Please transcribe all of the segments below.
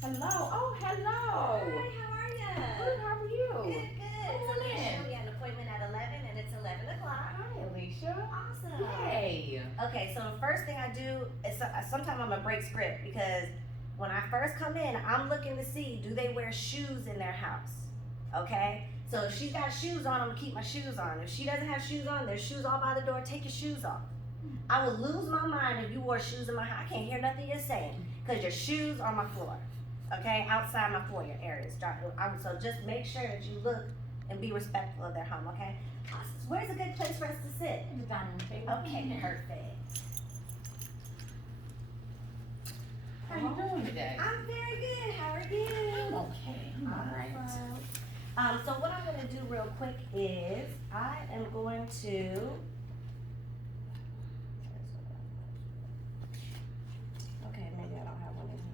Hello. Oh, hello. Hi, how are Good. you? How are you? Good, good. Come So on Alicia, we in. had an appointment at 11 and it's 11 o'clock. Hi, Alicia. Awesome. Yay. Okay, so the first thing I do is sometimes I'm gonna break script because when I first come in, I'm looking to see do they wear shoes in their house. Okay? So if she's got shoes on, I'm gonna keep my shoes on. If she doesn't have shoes on, there's shoes all by the door, take your shoes off. I would lose my mind if you wore shoes in my house. I can't hear nothing you're saying because your shoes are on my floor. Okay, outside my foyer areas. So just make sure that you look and be respectful of their home. Okay. Where's a good place for us to sit? The dining room table. Okay, perfect. How you doing today? I'm very good. How are you? I'm okay. I'm all right. So what I'm gonna do real quick is I am going to. Okay, maybe I don't have one in here.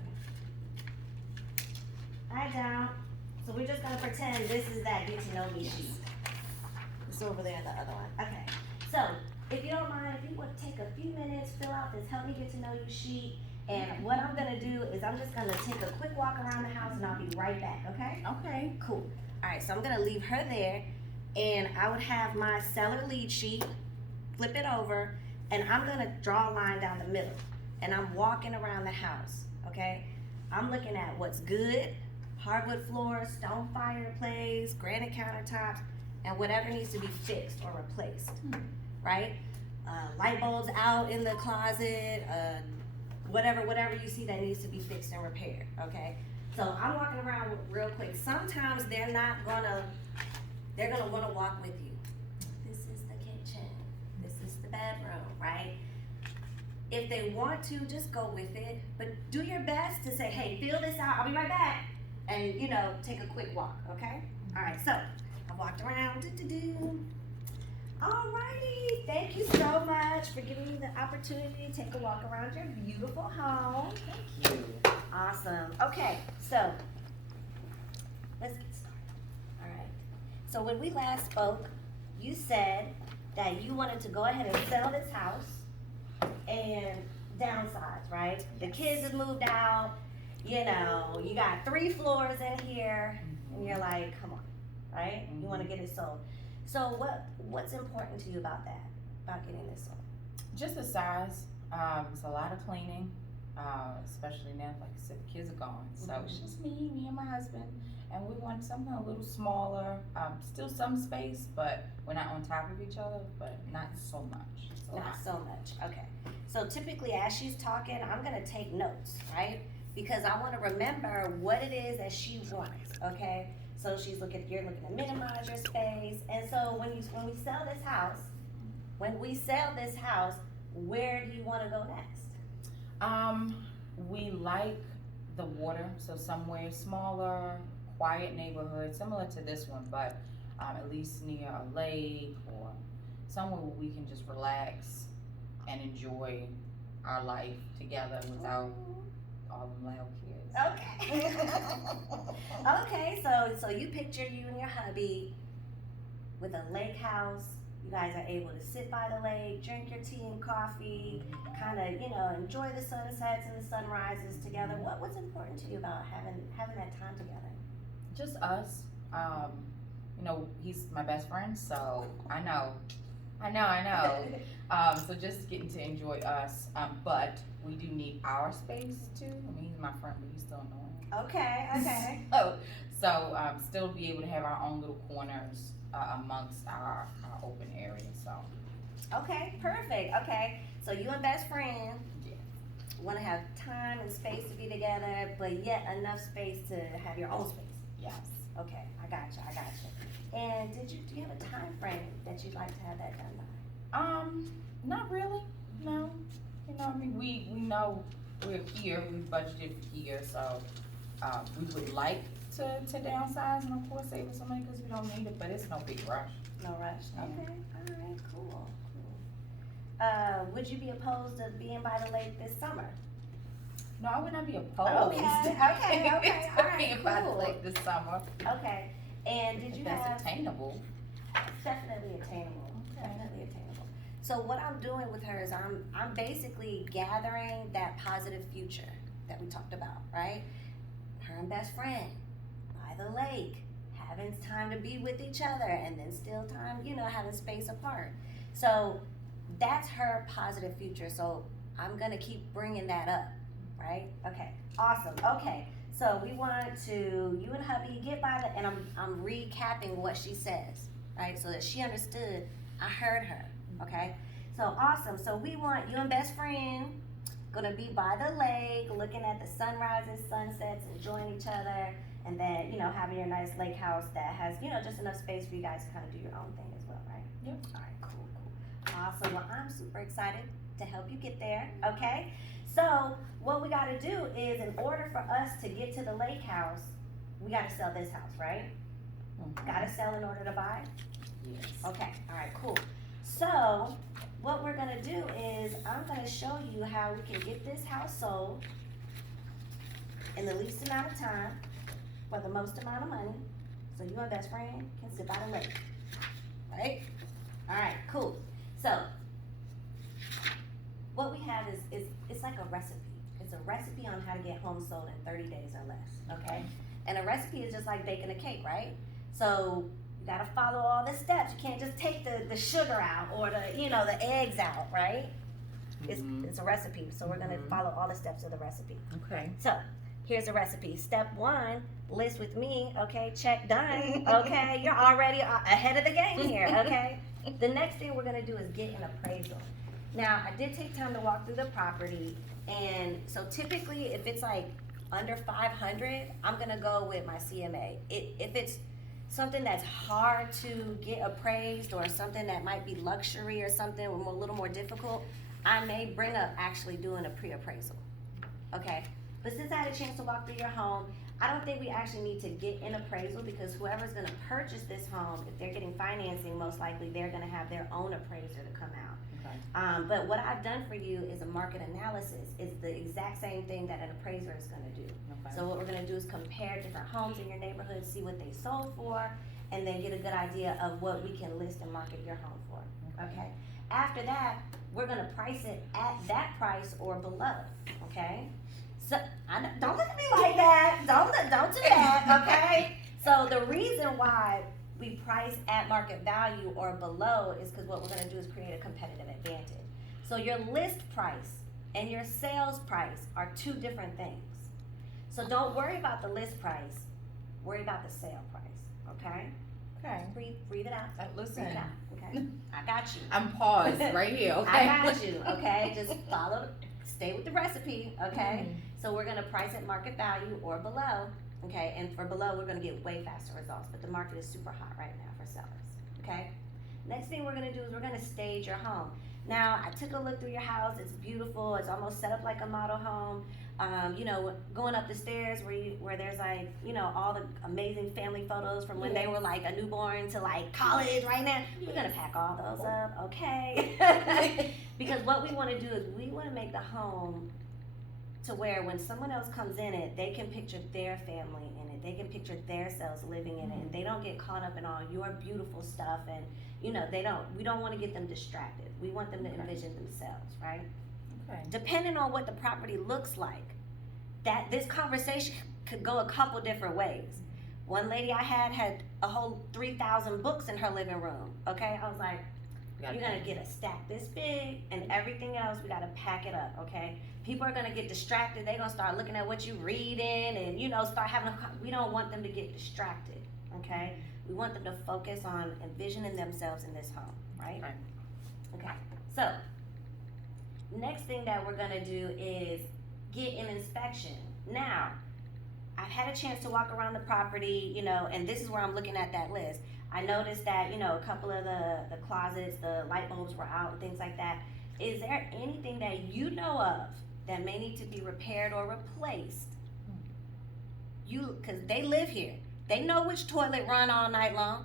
I don't. So we're just gonna pretend this is that get to know me sheet. It's over there in the other one. Okay. So if you don't mind, if you would take a few minutes, fill out this help me get to know you sheet. And what I'm gonna do is I'm just gonna take a quick walk around the house and I'll be right back, okay? Okay. Cool. Alright, so I'm gonna leave her there and I would have my seller lead sheet, flip it over, and I'm gonna draw a line down the middle. And I'm walking around the house, okay? I'm looking at what's good, hardwood floors, stone fireplace, granite countertops, and whatever needs to be fixed or replaced, right? Light bulbs out in the closet, whatever you see that needs to be fixed and repaired, okay? So I'm walking around real quick. Sometimes they're gonna wanna walk with you. This is the kitchen, this is the bedroom, right? If they want to, just go with it, but do your best to say, hey, fill this out, I'll be right back, and take a quick walk, okay? All right, so I walked around, Alrighty, thank you so much for giving me the opportunity to take a walk around your beautiful home. Thank you. Awesome. Okay, so let's get started. All right. So when we last spoke, you said that you wanted to go ahead and sell this house and downsize, right? The kids have moved out. You got 3 floors in here, and you're like, come on, right? You want to get it sold. So what's important to you about that? About getting this sold? Just the size. It's a lot of cleaning, especially now, like I said, the kids are gone. So it's just me and my husband. And we want something a little smaller. Still some space, but we're not on top of each other, but not so much. It's a Not lot. so much. Okay. So typically, as she's talking, I'm gonna take notes, right? Because I want to remember what it is that she wants. Okay. So you're looking to minimize your space. And so when we sell this house, where do you want to go next? We like the water, so somewhere smaller, quiet neighborhood, similar to this one, but at least near a lake or somewhere where we can just relax and enjoy our life together without all the loud kids. Okay. Okay. So you picture you and your hubby with a lake house. You guys are able to sit by the lake, drink your tea and coffee, kind of, enjoy the sunsets and the sunrises together. What's important to you about having that time together? Just us. He's my best friend, so I know. So just getting to enjoy us. But we do need our space too. I mean, he's my friend, but he's still annoying. Okay. So still be able to have our own little corners amongst our open area. So Okay, perfect. Okay, so you and best friend yeah. want to have time and space to be together, but yet enough space to have your own space. Yes. Okay, I got you. And do you have a time frame that you'd like to have that done by? Not really. No. I mean, we know we're here. We budgeted for here, so we would like to downsize and of course save us some money because we don't need it, but it's no big rush. No rush. Yeah. Okay, all right, cool. Would you be opposed to being by the lake this summer? No, I would not be opposed. Okay, all right, being by the cool. lake this summer. Okay, and did If you that's have? attainable. Definitely attainable. Okay. Definitely attainable. So what I'm doing with her is I'm basically gathering that positive future that we talked about, right? her and best friend by the lake, having time to be with each other, and then still time, having space apart. So that's her positive future. So I'm gonna keep bringing that up, right? Okay, awesome. Okay, so we want to, you and hubby get by the, and I'm recapping what she says, right? So that she understood, I heard her, okay? So awesome. So we want you and best friend gonna be by the lake, looking at the sunrises, sunsets, enjoying each other, and then, having your nice lake house that has, just enough space for you guys to kind of do your own thing as well, right? Yep. All right, cool. Awesome. Well, I'm super excited to help you get there, okay? So what we gotta do is, in order for us to get to the lake house, we gotta sell this house, right? Gotta sell in order to buy? Yes. Okay, all right, cool. So what we're gonna do is, I'm gonna show you how we can get this house sold in the least amount of time for the most amount of money, so you and best friend can sit by the lake, right? All right, cool. So what we have is it's like a recipe. It's a recipe on how to get homes sold in 30 days or less, okay? And a recipe is just like baking a cake, right? So you gotta follow all the steps. You can't just take the sugar out or the eggs out, right? It's a recipe, so we're gonna follow all the steps of the recipe. Okay. So here's a recipe. Step 1, list with me, okay? Check done, okay? You're already ahead of the game here, okay? The next thing we're gonna do is get an appraisal. Now, I did take time to walk through the property, and so typically if it's like under 500, I'm gonna go with my CMA. If it's something that's hard to get appraised, or something that might be luxury or something a little more difficult, I may bring up actually doing a pre-appraisal, okay? But since I had a chance to walk through your home, I don't think we actually need to get an appraisal, because whoever's gonna purchase this home, if they're getting financing, most likely they're gonna have their own appraiser to come out. Okay. But what I've done for you is a market analysis. It's the exact same thing that an appraiser is gonna do. Okay. So what we're gonna do is compare different homes in your neighborhood, see what they sold for, and then get a good idea of what we can list and market your home for, okay? After that, we're gonna price it at that price or below, okay? So, don't look at me like that. Don't do that, okay? So the reason why we price at market value or below is because what we're gonna do is create a competitive advantage. So your list price and your sales price are two different things. So don't worry about the list price, worry about the sale price, okay? Okay. Breathe it out. Listen. Breathe it out, okay? I got you. I'm paused right here, okay? I got you, okay? Just stay with the recipe, okay? So we're gonna price at market value or below, okay? And for below, we're gonna get way faster results, but the market is super hot right now for sellers, okay? Next thing we're gonna do is we're gonna stage your home. Now, I took a look through your house. It's beautiful. It's almost set up like a model home. Going up the stairs where there's like, all the amazing family photos from when they were like a newborn to like college right now. We're gonna pack all those up, okay? Because what we wanna do is we wanna make the home to where when someone else comes in it, they can picture their family in it. They can picture themselves living in it, and they don't get caught up in all your beautiful stuff, and we don't wanna get them distracted. We want them to envision themselves, right? Okay. Depending on what the property looks like, that this conversation could go a couple different ways. One lady I had a whole 3,000 books in her living room, okay? I was like, you're gonna get a stack this big, and everything else, we gotta pack it up, okay? People are gonna get distracted. They're gonna start looking at what you reading, and start having we don't want them to get distracted, okay? We want them to focus on envisioning themselves in this home, right? Right. Okay, so next thing that we're gonna do is get an inspection. Now, I've had a chance to walk around the property, and this is where I'm looking at that list. I noticed that, a couple of the closets, the light bulbs were out and things like that. Is there anything that you know of that may need to be repaired or replaced? Because they live here. They know which toilet run all night long.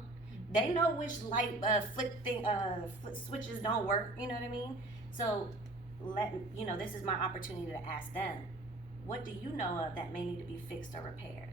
They know which light flip switches don't work, you know what I mean? So this is my opportunity to ask them, what do you know of that may need to be fixed or repaired?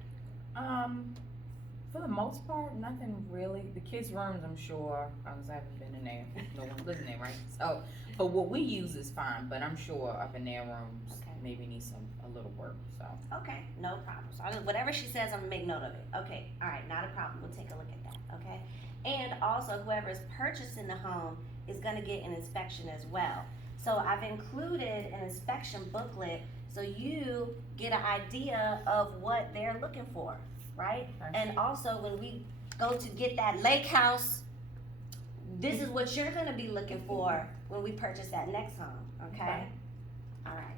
For the most part, nothing really. The kids' rooms, I'm sure, because I haven't been in there. No one lives in there, right? So, but what we use is fine. But I'm sure up in their rooms maybe need a little work. So. Okay, no problem. whatever she says, I'm gonna make note of it. Okay, all right, not a problem. We'll take a look at that. Okay, and also whoever is purchasing the home is gonna get an inspection as well. So I've included an inspection booklet so you get an idea of what they're looking for, right? Okay. And also when we go to get that lake house, this is what you're gonna be looking for when we purchase that next home. Okay. Okay. All right.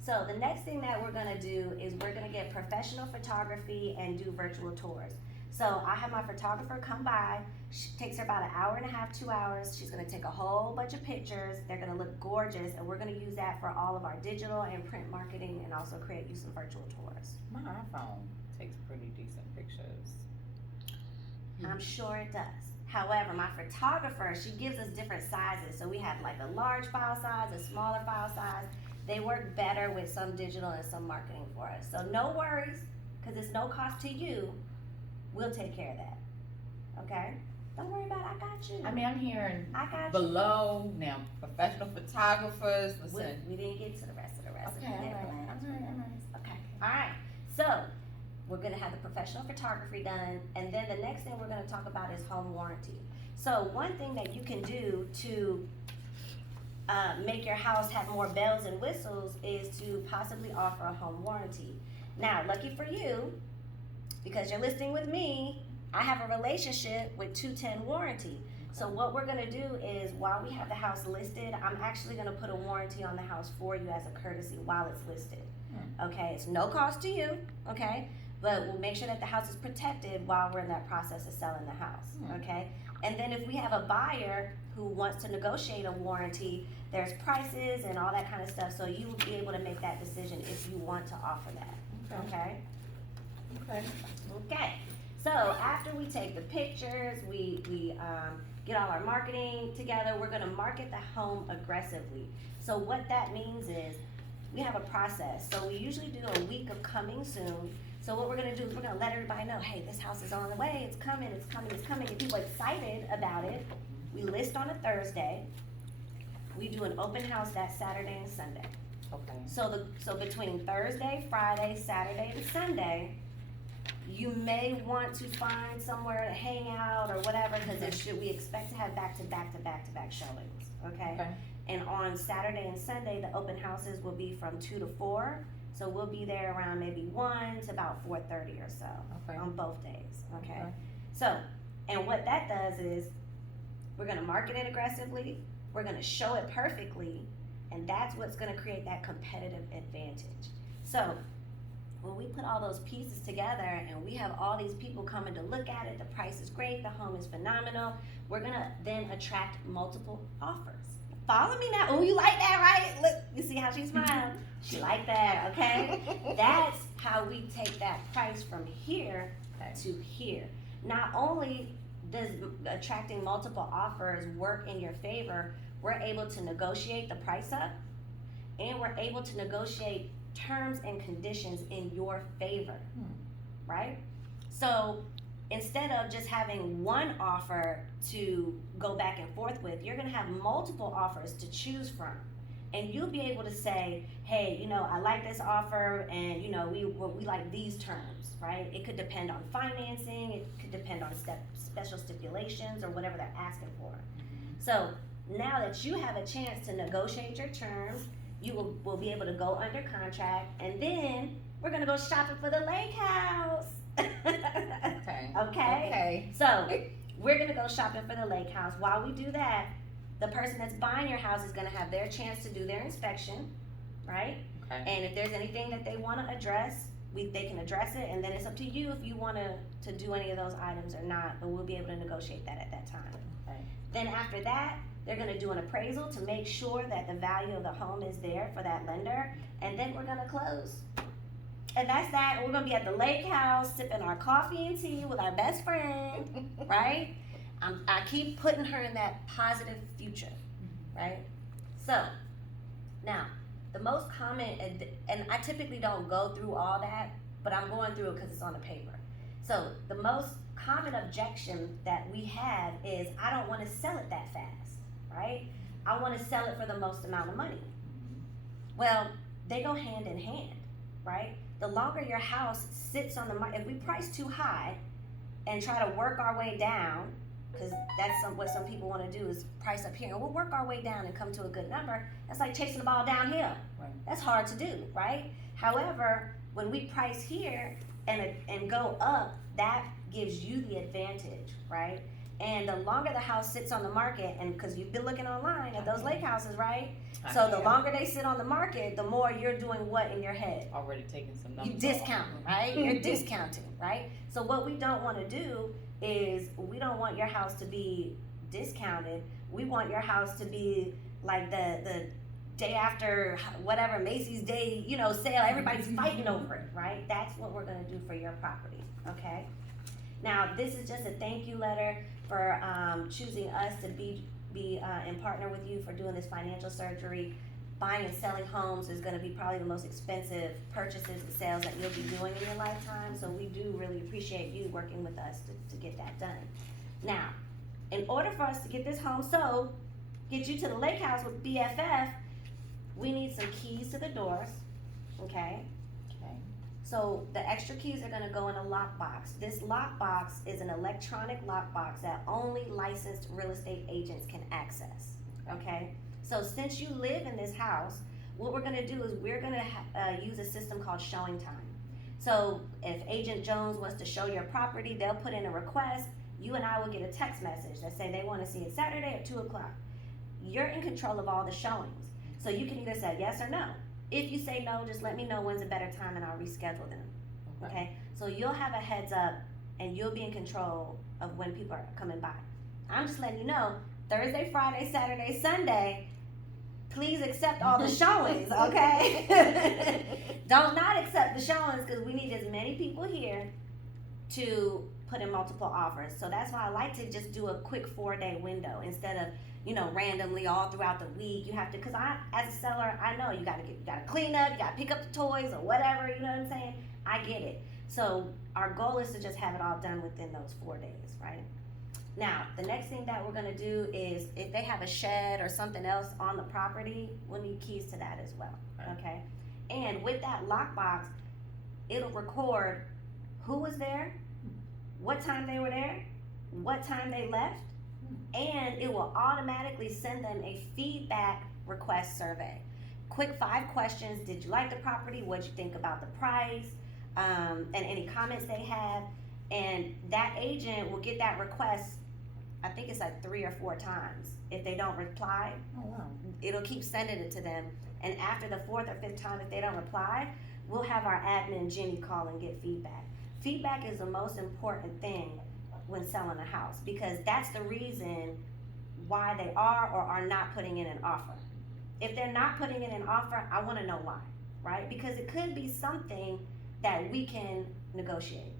So the next thing that we're gonna do is we're gonna get professional photography and do virtual tours. So I have my photographer come by. She takes her about an hour and a half, 2 hours. She's gonna take a whole bunch of pictures. They're gonna look gorgeous, and we're gonna use that for all of our digital and print marketing, and also create you some virtual tours. My iPhone takes pretty decent pictures. I'm sure it does. However, my photographer, she gives us different sizes. So we have like a large file size, a smaller file size. They work better with some digital and some marketing for us. So no worries, because it's no cost to you. We'll take care of that. Okay? Don't worry about it. I got you. I mean, I'm hearing I got you. below now professional photographers. Listen. We didn't get to the rest of the recipe. Okay, yet. all right. Okay. All right. So we're gonna have the professional photography done, and then the next thing we're gonna talk about is home warranty. So one thing that you can do to make your house have more bells and whistles is to possibly offer a home warranty. Now, lucky for you, because you're listing with me, I have a relationship with 210 Warranty. So what we're gonna do is, while we have the house listed, I'm actually gonna put a warranty on the house for you as a courtesy while it's listed. Okay, it's no cost to you, okay? But we'll make sure that the house is protected while we're in that process of selling the house, okay? And then if we have a buyer who wants to negotiate a warranty, there's prices and all that kind of stuff, so you will be able to make that decision if you want to offer that, okay? Okay, so after we take the pictures, we get all our marketing together, we're gonna market the home aggressively. So what that means is, we have a process. So we usually do a week of coming soon. So what we're gonna do is we're gonna let everybody know, hey, this house is on the way, it's coming, it's coming, it's coming. Get people excited about it. We list on a Thursday. We do an open house that Saturday and Sunday. Okay. So between Thursday, Friday, Saturday, and Sunday, you may want to find somewhere to hang out or whatever, because we expect to have back-to-back showings, okay? Okay. And on Saturday and Sunday, the open houses will be from 2 to 4. So we'll be there around maybe 1 to about 4:30 or so Okay. on both days, okay? Okay. So, and what that does is, we're gonna market it aggressively, we're gonna show it perfectly, and that's what's gonna create that competitive advantage. So, when we put all those pieces together and we have all these people coming to look at it, the price is great, the home is phenomenal, we're gonna then attract multiple offers. Follow me now. Oh, you like that, right? Look, you see how she smiled? She like that, okay? That's how we take that price from here to here. Not only does attracting multiple offers work in your favor, we're able to negotiate the price up, and we're able to negotiate terms and conditions in your favor, right? So instead of just having one offer to go back and forth with, you're gonna have multiple offers to choose from. And you'll be able to say, hey, you know, I like this offer, and you know, we like these terms, right? It could depend on financing, it could depend on special stipulations or whatever they're asking for. So now that you have a chance to negotiate your terms, you will be able to go under contract, and then we're gonna go shopping for the lake house. Okay. Okay? So we're gonna go shopping for the lake house. While we do that, the person that's buying your house is gonna have their chance to do their inspection, right? Okay. And if there's anything that they wanna address, they can address it, and then it's up to you if you wanna to do any of those items or not, but we'll be able to negotiate that at that time. Okay. Then after that, they're gonna do an appraisal to make sure that the value of the home is there for that lender, and then we're gonna close. And that's that. We're gonna be at the lake house sipping our coffee and tea with our best friend, right? I keep putting her in that positive future, right? So, now, the most common, and I typically don't go through all that, but I'm going through it because it's on the paper. So, the most common objection that we have is, I don't want to sell it that fast, right? I want to sell it for the most amount of money. Well, they go hand in hand, right? the longer your house sits on the market, if we price too high and try to work our way down, because that's what some people want to do is price up here and we'll work our way down and come to a good number. That's like chasing the ball downhill. Right. That's hard to do, right? However, when we price here and go up, that gives you the advantage, right? And the longer the house sits on the market, and because you've been looking online at those lake houses, right? So the longer they sit on the market, the more you're doing what in your head? Already taking some numbers. You discounting, right? You're discounting, right? So what we don't want to do is we don't want your house to be discounted. We want your house to be like the day after whatever Macy's Day, sale. Everybody's fighting over it, right? That's what we're gonna do for your property, okay? Now, this is just a thank you letter for choosing us to be in partner with you for doing this financial surgery. Buying and selling homes is gonna be probably the most expensive purchases and sales that you'll be doing in your lifetime, so we do really appreciate you working with us to get that done. Now, in order for us to get this home sold, get you to the lake house with BFF, we need some keys to the doors, okay? Okay. So the extra keys are gonna go in a lockbox. This lockbox is an electronic lockbox that only licensed real estate agents can access, okay? So since you live in this house, what we're gonna do is we're gonna use a system called showing time. So if Agent Jones wants to show your property, they'll put in a request. You and I will get a text message that say they wanna see it Saturday at 2:00. You're in control of all the showings. So you can either say yes or no. If you say no, just let me know when's a better time and I'll reschedule them, okay? So you'll have a heads up and you'll be in control of when people are coming by. I'm just letting you know, Thursday, Friday, Saturday, Sunday, please accept all the showings, okay? Don't not accept the showings because we need as many people here to put in multiple offers. So that's why I like to just do a quick 4-day window instead of, randomly all throughout the week. You have to, because as a seller, I know you gotta clean up, you gotta pick up the toys or whatever, you know what I'm saying? I get it. So our goal is to just have it all done within those 4 days, right? Now, the next thing that we're gonna do is if they have a shed or something else on the property, we'll need keys to that as well, okay? And with that lockbox, it'll record who was there, what time they were there, what time they left, and it will automatically send them a feedback request survey. Quick 5 questions. Did you like the property? What'd you think about the price? And any comments they have. And that agent will get that request, I think it's like 3 or 4 times. If they don't reply, it'll keep sending it to them. And after the 4th or 5th time, if they don't reply, we'll have our admin, Jenny, call and get feedback. Feedback is the most important thing when selling a house because that's the reason why they are or are not putting in an offer. If they're not putting in an offer, I want to know why, right? Because it could be something that we can negotiate,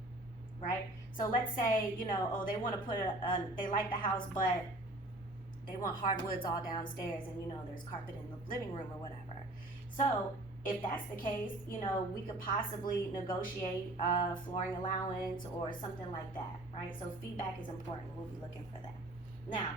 right? So let's say, they want to put they like the house, but they want hardwoods all downstairs and, there's carpet in the living room or whatever. So if that's the case, we could possibly negotiate a flooring allowance or something like that, right? So feedback is important. We'll be looking for that. Now,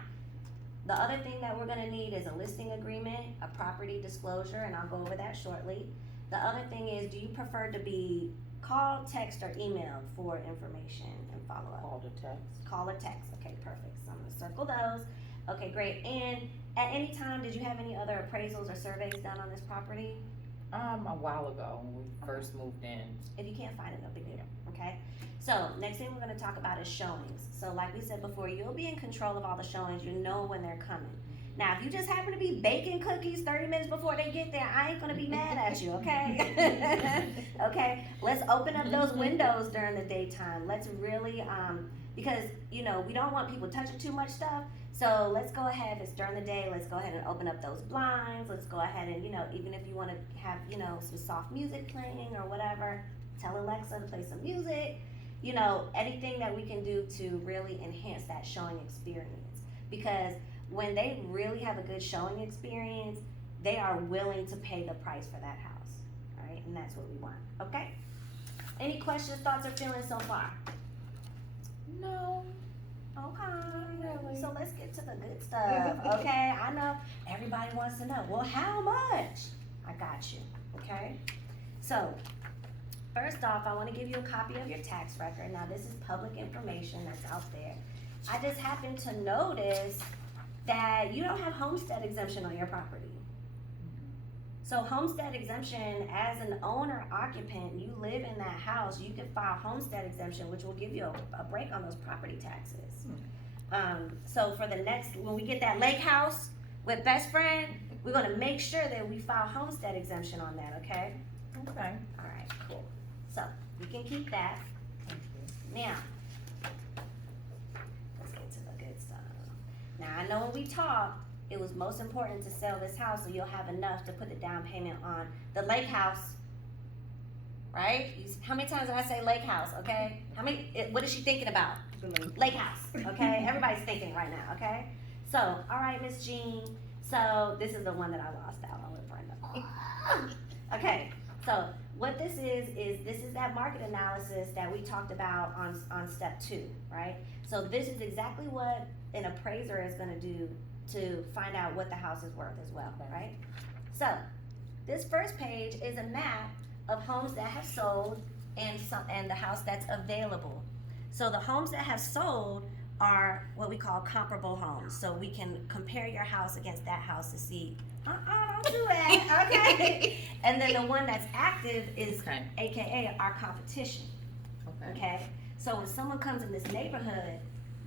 the other thing that we're gonna need is a listing agreement, a property disclosure, and I'll go over that shortly. The other thing is, do you prefer to be called, text, or emailed for information and follow-up? Call to text. Call or text, okay, perfect. So I'm gonna circle those. Okay, great. And at any time, did you have any other appraisals or surveys done on this property? A while ago when we first moved in. If you can't find it, no big deal, okay? So, next thing we're gonna talk about is showings. So like we said before, you'll be in control of all the showings, you know when they're coming. Now, if you just happen to be baking cookies 30 minutes before they get there, I ain't gonna be mad at you, okay? Okay, let's open up those windows during the daytime. Let's really, because, we don't want people touching too much stuff. So let's go ahead, if it's during the day, let's go ahead and open up those blinds. Let's go ahead and, even if you want to have, some soft music playing or whatever, tell Alexa to play some music, anything that we can do to really enhance that showing experience. Because when they really have a good showing experience, they are willing to pay the price for that house, all right? And that's what we want, okay? Any questions, thoughts, or feelings so far? No. Okay, really? So let's get to the good stuff, okay? I know everybody wants to know, well, how much? I got you, okay? So, First off, I wanna give you a copy of your tax record. Now, this is public information that's out there. I just happened to notice that you don't have homestead exemption on your property. So homestead exemption, as an owner occupant, you live in that house, you can file homestead exemption, which will give you a break on those property taxes. So for the next, when we get that lake house with best friend, we're gonna make sure that we file homestead exemption on that, okay? Okay. Alright, cool. So, we can keep that. Thank you. Now, let's get to the good stuff. Now, I know when we talked, it was most important to sell this house so you'll have enough to put the down payment on the lake house. Right? How many times did I say lake house, okay? What is she thinking about? Lake house, okay? Everybody's thinking right now, okay? So, alright, Miss Jean. So, this is the one that I lost out on with Brenda. Okay, so what this is that market analysis that we talked about on step 2, right? So this is exactly what an appraiser is gonna do to find out what the house is worth as well, right? So, this first page is a map of homes that have sold and the house that's available. So the homes that have sold are what we call comparable homes. So we can compare your house against that house to see, don't do that, okay? And then the one that's active is AKA our competition, okay? So when someone comes in this neighborhood,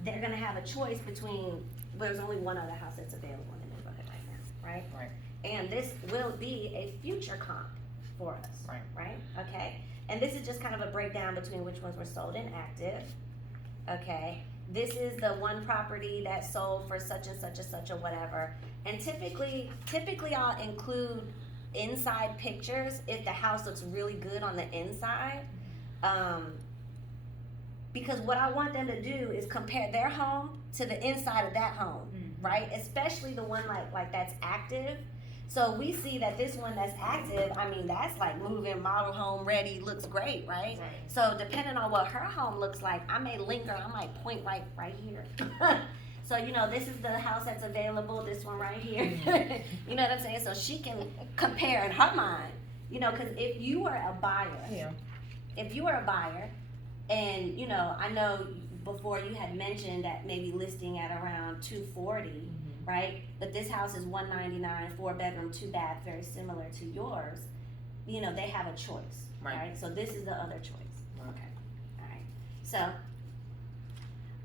they're gonna have a choice between, there's only one other house that's available in the neighborhood right now, right? Right. And this will be a future comp for us, right? Okay, and this is just kind of a breakdown between which ones were sold and active, okay? This is the one property that sold for such and such and such or whatever. And typically I'll include inside pictures if the house looks really good on the inside. Because what I want them to do is compare their home to the inside of that home, right? Especially the one like that's active. So we see that this one that's active, I mean, that's like moving, model home ready, looks great, right? So depending on what her home looks like, I may linger, I might point right here. So, this is the house that's available, this one right here. You know what I'm saying? So she can compare in her mind, because if you were a buyer, and, I know before you had mentioned that maybe listing at around 240, right? But this house is 199, 4-bedroom, 2-bath, very similar to yours. They have a choice, right? So this is the other choice. Okay, all right. So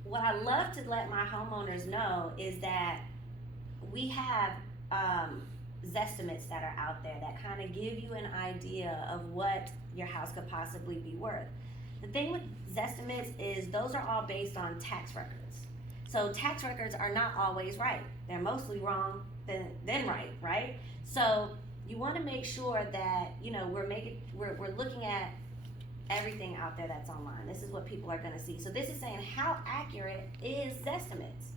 what I love to let my homeowners know is that we have Zestimates that are out there that kind of give you an idea of what your house could possibly be worth. The thing with Zestimates is those are all based on tax records. So tax records are not always right. They're mostly wrong than right, right? So you want to make sure that, we're looking at everything out there that's online. This is what people are going to see. So this is saying how accurate is Zestimates?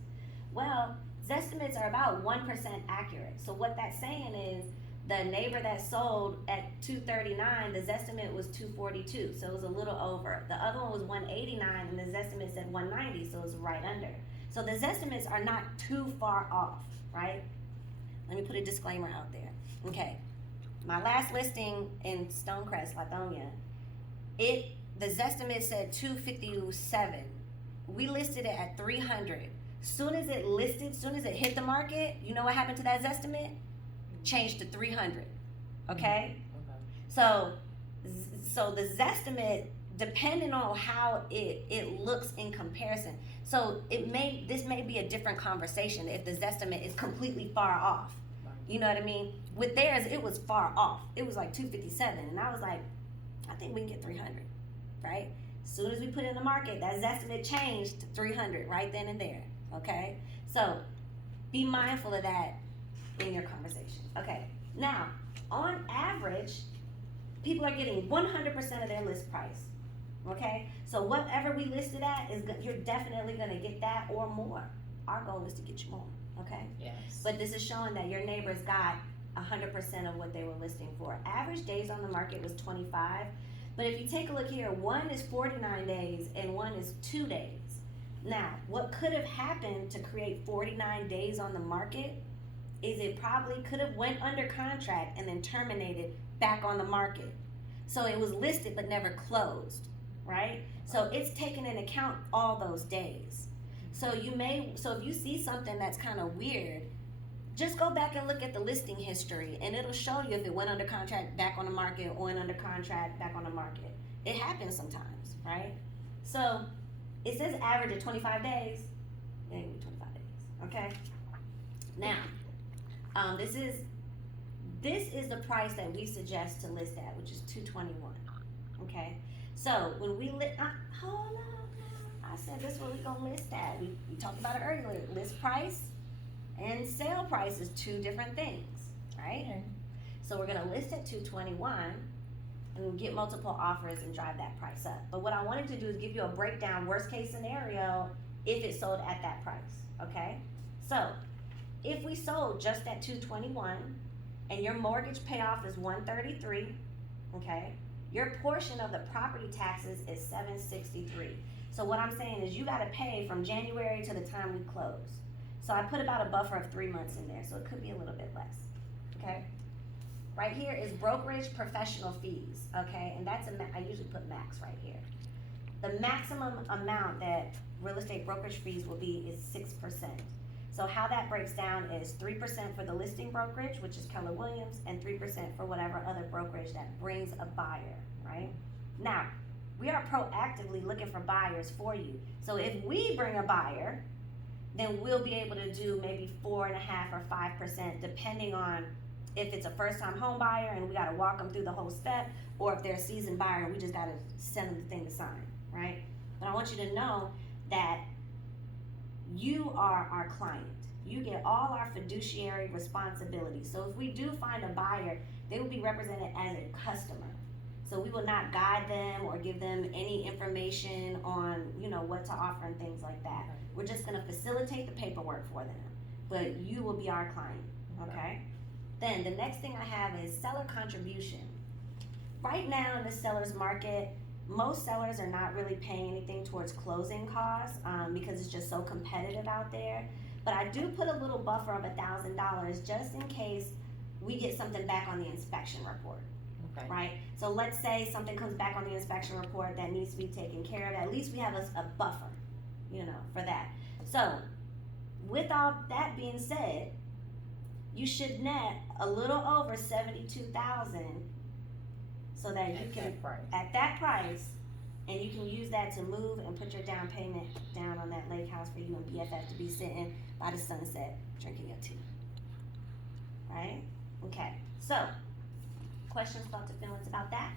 Well, Zestimates are about 1% accurate. So what that's saying is the neighbor that sold at 239, the Zestimate was 242, so it was a little over. The other one was 189, and the Zestimate said 190, so it was right under. So the Zestimates are not too far off, right? Let me put a disclaimer out there. Okay, my last listing in Stonecrest, Lithonia, the Zestimate said 257. We listed it at 300. Soon as it hit the market, you know what happened to that Zestimate? Changed to 300, okay? So the Zestimate, depending on how it looks in comparison, so this may be a different conversation if the Zestimate is completely far off. You know what I mean? With theirs, it was far off. It was like 257, and I was like, I think we can get 300, right? As soon as we put it in the market, that Zestimate changed to 300 right then and there, okay? So be mindful of that in your conversation. Okay, now, on average, people are getting 100% of their list price, okay? So whatever we listed at, you're definitely gonna get that or more. Our goal is to get you more, okay? Yes. But this is showing that your neighbors got 100% of what they were listing for. Average days on the market was 25, but if you take a look here, one is 49 days and one is 2 days. Now, what could have happened to create 49 days on the market is it probably could have went under contract and then terminated back on the market. So it was listed but never closed, right? So it's taking into account all those days. So if you see something that's kind of weird, just go back and look at the listing history, and it'll show you if it went under contract, back on the market, or went under contract, back on the market. It happens sometimes, right? So it says average of 25 days. It ain't gonna be 25 days, okay? Now, this is the price that we suggest to list at, which is $221. Okay, so when we hold on, I said this is what we gonna list at. We talked about it earlier. List price and sale price is two different things, right? Okay. So we're gonna list at $221 and get multiple offers and drive that price up. But what I wanted to do is give you a breakdown, worst case scenario, if it sold at that price. Okay, so if we sold just at $221 and your mortgage payoff is $133, okay, your portion of the property taxes is $763. So what I'm saying is you got to pay from January to the time we close. So I put about a buffer of 3 months in there, so it could be a little bit less. Okay. Right here is brokerage professional fees. Okay, and that's I usually put max right here. The maximum amount that real estate brokerage fees will be is 6%. So how that breaks down is 3% for the listing brokerage, which is Keller Williams, and 3% for whatever other brokerage that brings a buyer, right? Now, we are proactively looking for buyers for you. So if we bring a buyer, then we'll be able to do maybe 4.5% or 5%, depending on if it's a first-time home buyer and we got to walk them through the whole step, or if they're a seasoned buyer and we just got to send them the thing to sign, right? But I want you to know that you are our client. You get all our fiduciary responsibilities. So if we do find a buyer, they will be represented as a customer. So we will not guide them or give them any information on, what to offer and things like that. We're just gonna facilitate the paperwork for them, but you will be our client, okay? Then the next thing I have is seller contribution. Right now in the seller's market, most sellers are not really paying anything towards closing costs because it's just so competitive out there. But I do put a little buffer of $1,000 just in case we get something back on the inspection report. Okay. Right? So let's say something comes back on the inspection report that needs to be taken care of. At least we have a buffer, for that. So with all that being said, you should net a little over $72,000 so that you can at that price, and you can use that to move and put your down payment down on that lake house for you and BFF to be sitting by the sunset drinking your tea. Right? Okay. So, questions, thoughts, or feelings about that?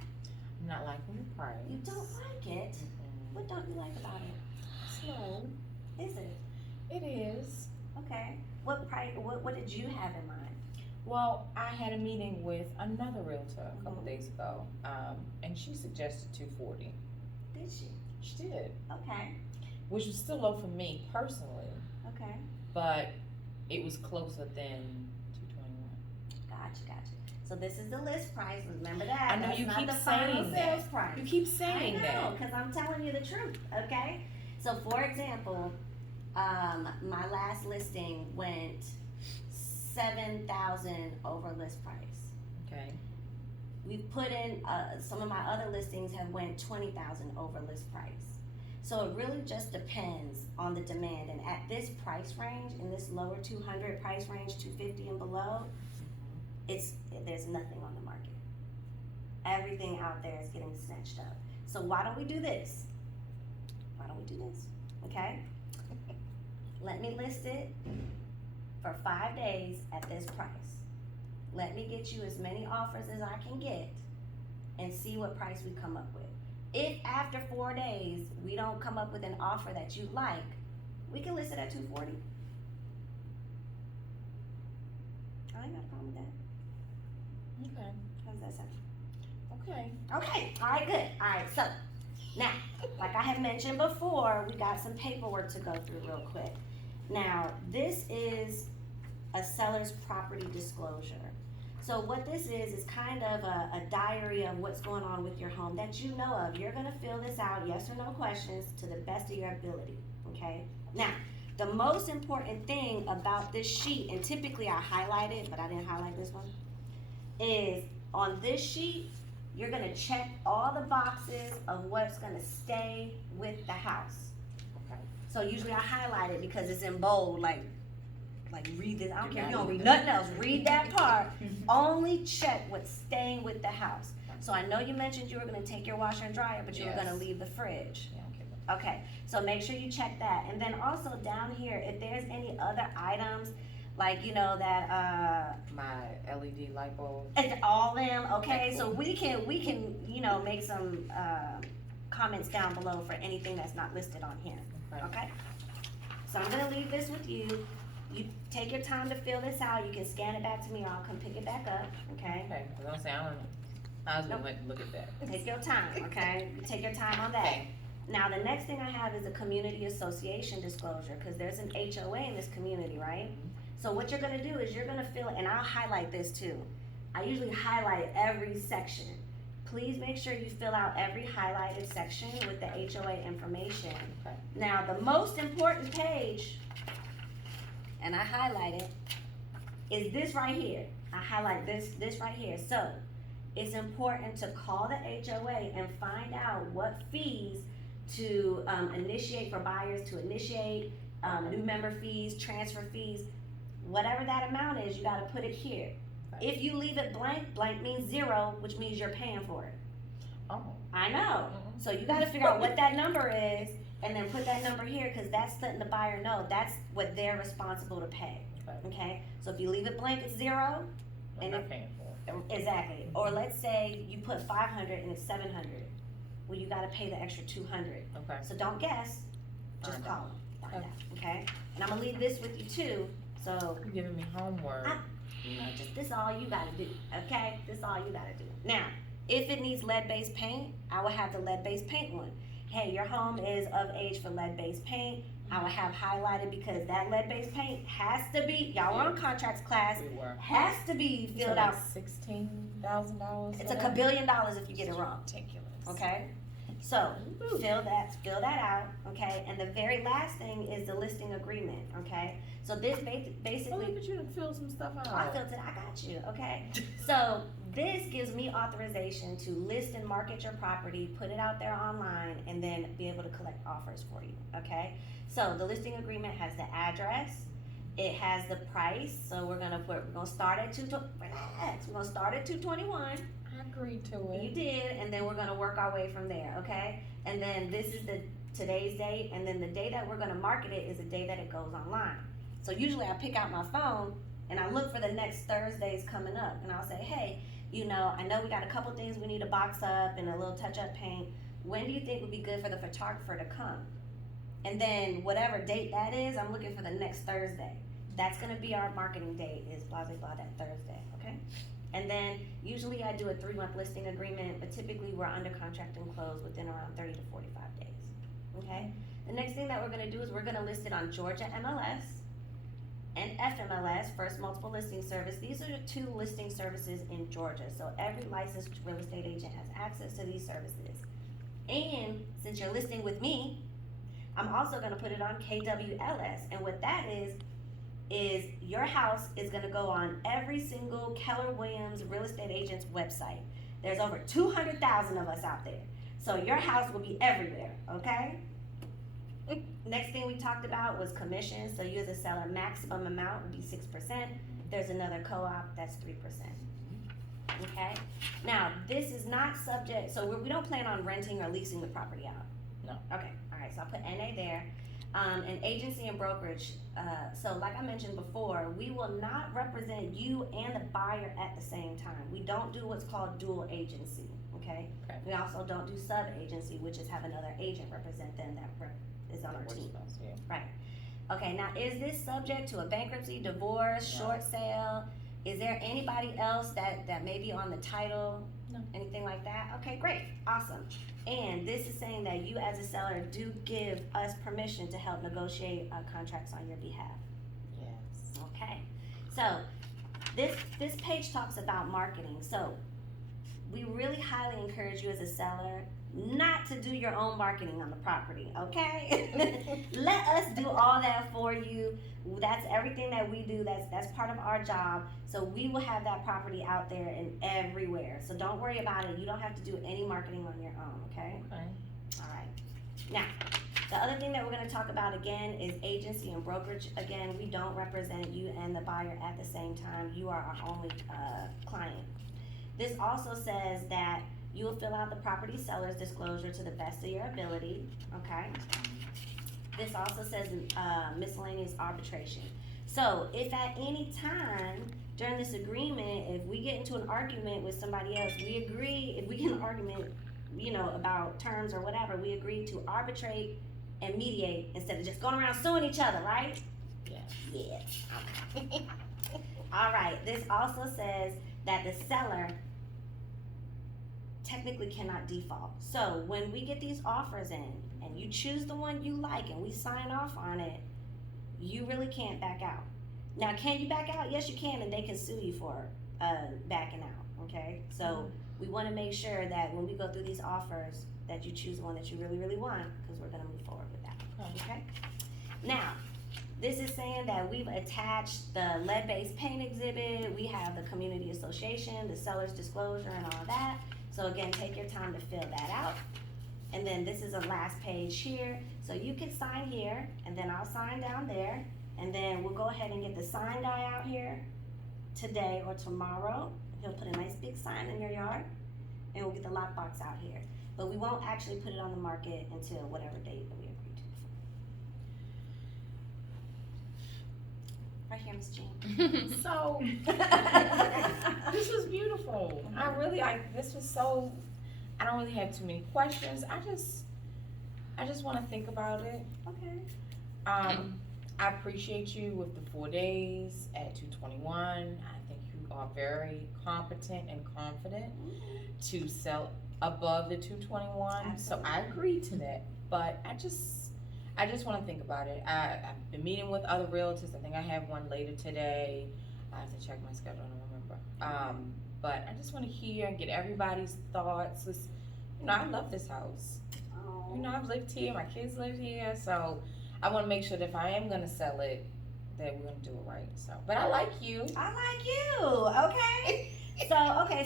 I'm not liking the price. You don't like it? What don't you like about it? Slow. Is it? It is. Okay. What price? What did you have in mind? Well, I had a meeting with another realtor a couple Mhm. days ago, and she suggested $240. Did she? She did, Okay. which was still low for me personally, Okay. but it was closer than $221. Gotcha. So this is the list price. Remember that. I know That's you not keep the final saying sales that. price. You keep saying I know, that. because I'm telling you the truth. Okay. So for example, my last listing went 7,000 over list price. Okay. We've put in some of my other listings have went 20,000 over list price. So it really just depends on the demand. And at this price range, in this lower 200 price range, 250 and below, there's nothing on the market. Everything out there is getting snatched up. So why don't we do this? Okay? Let me list it for 5 days at this price. Let me get you as many offers as I can get and see what price we come up with. If after 4 days we don't come up with an offer that you like, we can list it at $240. I ain't got a problem with that. Okay. How does that sound? Okay. Okay, all right, good. All right, so now, like I had mentioned before, we got some paperwork to go through real quick. Now, this is a seller's property disclosure. So what this is kind of a diary of what's going on with your home that you know of. You're gonna fill this out, yes or no questions, to the best of your ability, okay? Now, the most important thing about this sheet, and typically I highlight it, but I didn't highlight this one, is on this sheet, you're gonna check all the boxes of what's gonna stay with the house. Okay. So usually I highlight it because it's in bold, like read this, I don't Do care if not you don't read read that. nothing else, read that part. Only check what's staying with the house. So I know you mentioned you were gonna take your washer and dryer, but you were gonna Yes. leave the fridge. Yeah, okay. Okay, so make sure you check that, and then also down here, if there's any other items, like, you know, that, My LED light bulb. it's all them, okay, so we can, you know, make some, comments down below for anything that's not listed on here, Okay. okay? So I'm gonna leave this with you, you take your time to fill this out, you can scan it back to me, or I'll come pick it back up, okay? Okay, I was gonna say, I was gonna look at that. Take your time, okay, take your time on that. Okay. Now, the next thing I have is a community association disclosure, cause there's an HOA in this community, right? So what you're gonna do is you're gonna fill, and I'll highlight this too. I usually highlight every section. Please make sure you fill out every highlighted section with the HOA information. Okay. Now, the most important page, and I highlight it, is this right here. I highlight this right here. So, it's important to call the HOA and find out what fees to initiate for buyers, to initiate new member fees, transfer fees, whatever that amount is, you gotta put it here. Okay. If you leave it blank, blank means zero, which means you're paying for it. Oh. I know. So you gotta figure out what that number is, and then put that number here, cause that's letting the buyer know that's what they're responsible to pay. Okay. Okay? So if you leave it blank, it's zero. I'm And not if- paying for it. Exactly. Or let's say you put 500 and it's 700. Well, you gotta pay the extra 200. Okay. So don't guess, just Find call out. them. Find Okay. out, okay? And I'm gonna leave this with you too, so, You're giving me homework. you know, this is all you gotta do, okay? This is all you gotta do. Now, if it needs lead-based paint, I will have the lead-based paint one. Hey, your home is of age for lead-based paint. I will have highlighted because that lead-based paint has to be, y'all were on contracts class, We were. has to be filled out. $16,000. It's a $1 billion if you get it wrong, Ridiculous. okay? So, fill that out, okay? And the very last thing is the listing agreement, okay? So this Oh, basically, look at you to fill some stuff out. I filled it, I got you, okay? So this gives me authorization to list and market your property, put it out there online, and then be able to collect offers for you, okay? So the listing agreement has the address, it has the price, so we're gonna start at relax, we're gonna start at $221. I agreed to You it. did, and then we're gonna work our way from there, okay? And then this is today's date, and then the day that we're gonna market it is the day that it goes online. So usually I pick out my phone and I look for the next Thursdays coming up, and I'll say, hey, you know, I know we got a couple things we need to box up and a little touch-up paint. When do you think would be good for the photographer to come? And then whatever date that is, I'm looking for the next Thursday. That's gonna be our marketing date, is blah, blah, blah, that Thursday, okay? And then usually I do a 3-month listing agreement, but typically we're under contract and close within around 30 to 45 days, okay? The next thing that we're gonna do is we're gonna list it on Georgia MLS and FMLS, First Multiple Listing Service. These are the 2 listing services in Georgia, so every licensed real estate agent has access to these services. And since you're listing with me, I'm also gonna put it on KWLS, and what that is your house is gonna go on every single Keller Williams real estate agent's website. There's over 200,000 of us out there, so your house will be everywhere, okay? Next thing we talked about was commissions, so you as a seller, maximum amount would be 6%. There's another co-op, that's 3%. Okay? Now, this is not subject, so we don't plan on renting or leasing the property out. No. Okay, alright, so I'll put NA there. And agency and brokerage, so like I mentioned before, we will not represent you and the buyer at the same time. We don't do what's called dual agency, okay? Okay. We also don't do sub-agency, which is have another agent represent them that is on our team. Yeah. Okay, now is this subject to a bankruptcy, divorce, No. short sale? Is there anybody else that may be on the title? No. Anything like that? Okay, great, awesome. And this is saying that you as a seller do give us permission to help negotiate contracts on your behalf. Yes. Okay, so this page talks about marketing. So we really highly encourage you as a seller not to do your own marketing on the property, okay? Let us do all that for you. That's everything that we do. That's part of our job. So we will have that property out there and everywhere. So don't worry about it. You don't have to do any marketing on your own, okay? Okay. All right. Now, the other thing that we're going to talk about again is agency and brokerage. Again, we don't represent you and the buyer at the same time. You are our only client. This also says that you will fill out the property seller's disclosure to the best of your ability, okay? This also says miscellaneous arbitration. So if at any time during this agreement, if we get into an argument with somebody else, we agree, if we get an argument, you know, about terms or whatever, we agree to arbitrate and mediate instead of just going around suing each other, right? Yes. Yeah. Okay. All right, this also says that the seller technically cannot default. So when we get these offers in and you choose the one you like and we sign off on it, you really can't back out. Now, can you back out? Yes, you can, and they can sue you for backing out, okay? So we want to make sure that when we go through these offers that you choose the one that you really, really want, because we're going to move forward with that, okay? Now, this is saying that we've attached the lead-based paint exhibit, we have the community association, the seller's disclosure, and all that. So again, take your time to fill that out. And then this is a last page here. So you can sign here, and then I'll sign down there. And then we'll go ahead and get the sign guy out here today or tomorrow. He'll put a nice big sign in your yard, and we'll get the lockbox out here. But we won't actually put it on the market until whatever date that we agreed to. Right here, Miss Jean. So, this was beautiful. I really this was so, I don't really have too many questions. I just want to think about it. Okay. I appreciate you with the 4 days at 221. I think you are very competent and confident to sell above the 221. Absolutely. So I agree to that. But I just want to think about it. I've been meeting with other realtors. I think I have one later today. I have to check my schedule. I don't remember. But I just want to hear and get everybody's thoughts. You know, I love this house. Oh. You know, I've lived here. My kids live here. So I want to make sure that if I am going to sell it, that we're going to do it right. So, but I like you. I like you. Okay.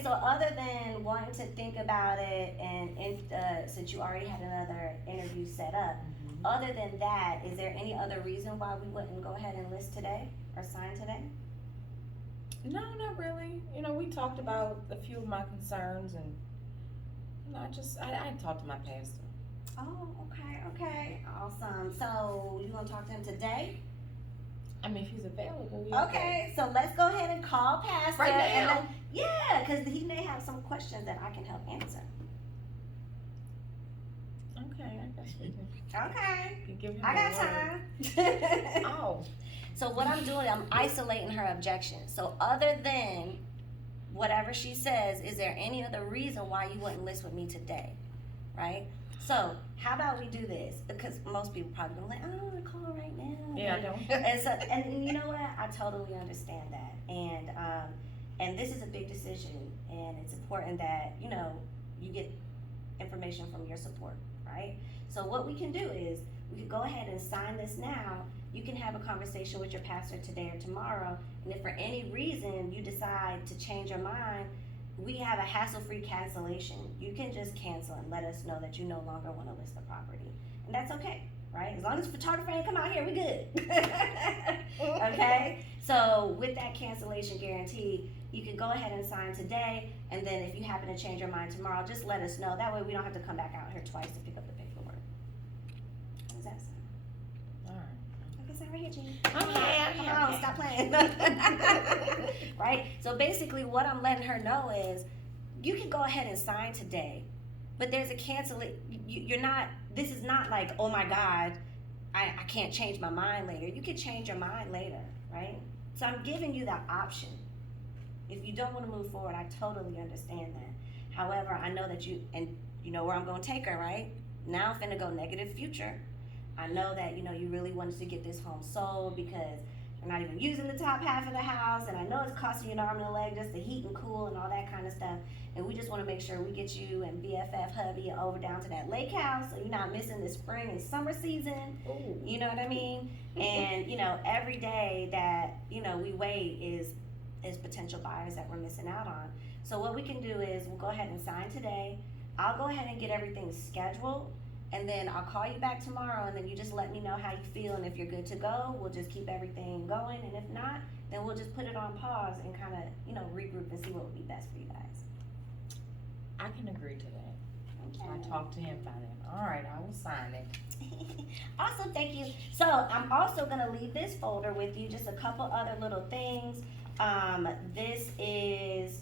So other than wanting to think about it, and since you already had another interview set up, other than that, is there any other reason why we wouldn't go ahead and list today or sign today? No, not really. You know, we talked about a few of my concerns, and you know, I talked to my pastor. Oh, okay, awesome. So you gonna talk to him today? I mean, if he's available. Okay, so let's go ahead and call Pastor. Right now? And then, yeah, because he may have some questions that I can help answer. Okay, I guess we can. Okay, You give him I got the word. time. Oh, So what I'm doing, I'm isolating her objection. So other than whatever she says, is there any other reason why you wouldn't list with me today, right? So how about we do this? Because most people probably gonna be like, I don't want to call right now. yeah, I don't. And so, and you know what? I totally understand that. And this is a big decision, and it's important that, you know, you get information from your support, right? So what we can do is we can go ahead and sign this now. You can have a conversation with your pastor today or tomorrow, and if for any reason you decide to change your mind, we have a hassle-free cancellation. You can just cancel and let us know that you no longer want to list the property, and that's okay, right? As long as the photographer ain't come out here, we good. Okay? So with that cancellation guarantee, you can go ahead and sign today, and then if you happen to change your mind tomorrow, just let us know. That way we don't have to come back out here twice to pick up the paperwork. How does that sound? All right. Like I said right here, Jean. Okay, Come on, stop playing. Right? So basically what I'm letting her know is you can go ahead and sign today, but there's a you're not, this is not like, oh my God, I can't change my mind later. You can change your mind later, right? So I'm giving you that option. If you don't want to move forward, I totally understand that. However, I know that you know where I'm going to take her, right? Now I'm finna go negative future. I know that, you know, you really wanted to get this home sold because You're not even using the top half of the house, and I know it's costing you an arm and a leg just to heat and cool and all that kind of stuff. And we just want to make sure we get you and BFF hubby over down to that lake house so you're not missing the spring and summer season. Ooh. You know what I mean? And, you know, every day that, you know, we wait is potential buyers that we're missing out on. So what we can do is we'll go ahead and sign today. I'll go ahead and get everything scheduled, and then I'll call you back tomorrow, and then you just let me know how you feel, and if you're good to go, we'll just keep everything going, and if not, then we'll just put it on pause and kind of, you know, regroup and see what would be best for you guys. I can agree to that. Okay. I talked to him about it. All right, I will sign it. Awesome, thank you. So I'm also gonna leave this folder with you, just a couple other little things. This is,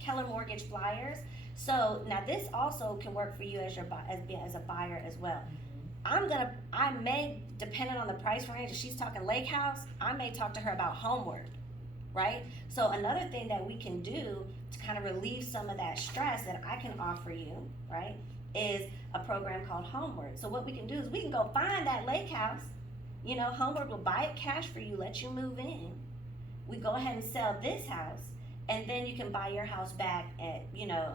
Keller Mortgage flyers. So now this also can work for you as your as a buyer as well. I may, depending on the price range, if she's talking lake house, I may talk to her about Homeward, right? So another thing that we can do to kind of relieve some of that stress that I can offer you, right, is a program called Homeward. So what we can do is we can go find that lake house. You know, Homeward will buy it cash for you, let you move in. We go ahead and sell this house, and then you can buy your house back at, you know,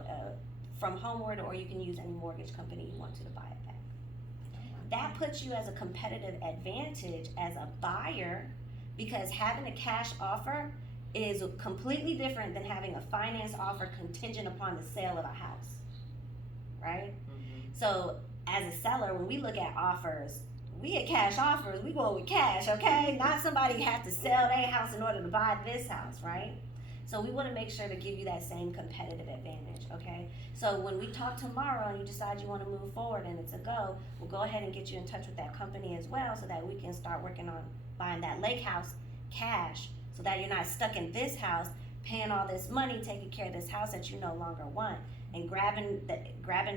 from Homeward, or you can use any mortgage company you want to buy it back. That puts you as a competitive advantage as a buyer, because having a cash offer is completely different than having a finance offer contingent upon the sale of a house, right? So as a seller, when we look at offers, we get cash offers, we go with cash, okay? Not somebody have to sell their house in order to buy this house, right? So we want to make sure to give you that same competitive advantage, okay? So when we talk tomorrow and you decide you want to move forward and it's a go, we'll go ahead and get you in touch with that company as well, so that we can start working on buying that lake house cash, so that you're not stuck in this house paying all this money, taking care of this house that you no longer want, and grabbing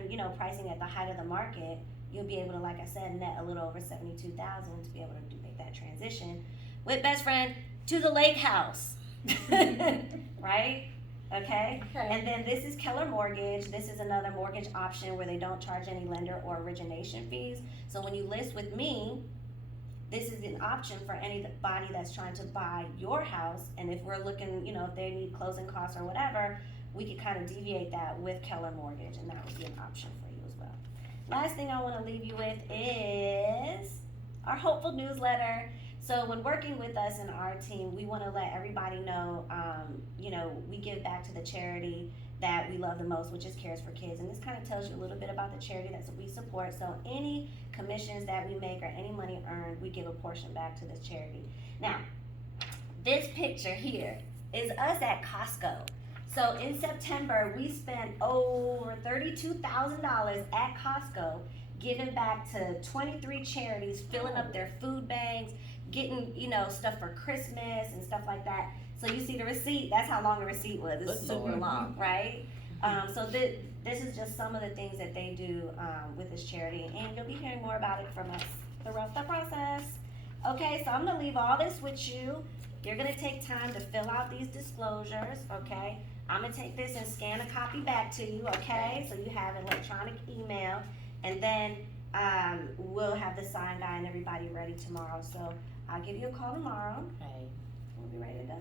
you know, pricing at the height of the market. You'll be able to, like I said, net a little over $72,000 to be able to make that transition with best friend to the lake house. Right? Okay? And then this is Keller Mortgage. This is another mortgage option where they don't charge any lender or origination fees. So when you list with me, this is an option for anybody that's trying to buy your house. And if we're looking, you know, if they need closing costs or whatever, we could kind of deviate that with Keller Mortgage, and that would be an option for you as well. Last thing I want to leave you with is our Hopeful newsletter. So when working with us and our team, we want to let everybody know, you know, we give back to the charity that we love the most, which is Cares for Kids. And this kind of tells you a little bit about the charity that we support. So any commissions that we make or any money earned, we give a portion back to this charity. Now, this picture here is us at Costco. So in September, we spent over $32,000 at Costco, giving back to 23 charities, filling up their food bags, getting, you know, stuff for Christmas and stuff like that. So you see the receipt, that's how long the receipt was. It's super long, right? So this is just some of the things that they do with this charity, and you'll be hearing more about it from us throughout the process. Okay, so I'm gonna leave all this with you. You're gonna take time to fill out these disclosures, okay? I'm gonna take this and scan a copy back to you, okay? So you have an electronic email, and then we'll have the sign guy and everybody ready tomorrow. So I'll give you a call tomorrow. Okay. We'll be ready to go.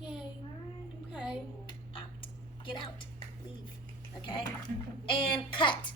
Yay. All right. Okay. Out. Get out. Leave. Okay? And cut.